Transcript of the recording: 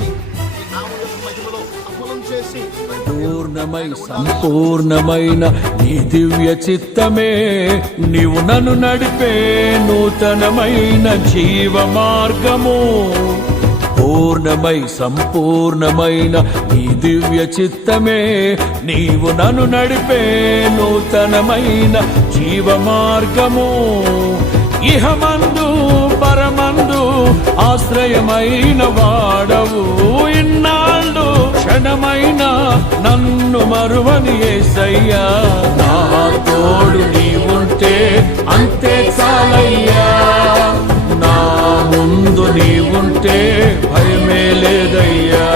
జీవితాన్ని నీ నామం యొక్క మహిమలో సఫలం చేసి పూర్ణమై సంపూర్ణమైన నీ దివ్య చిత్తమే నీవు నన్ను నడిపే నూతనమైన జీవ మార్గము. పూర్ణమై సంపూర్ణమైన నీ దివ్య చిత్తమే నీవు నన్ను నడిపే నూతనమైన జీవ మార్గము. ఇహమందు పరమందు ఆశ్రయమైన వాడవు, ఇన్నాళ్ళు క్షణమైన నన్ను మరువని యేసయ్యా. నా తోడు నీవుంటే అంతే చాలయ్యా, నా ముందు నీవుంటే భయమే లేదయ్యా.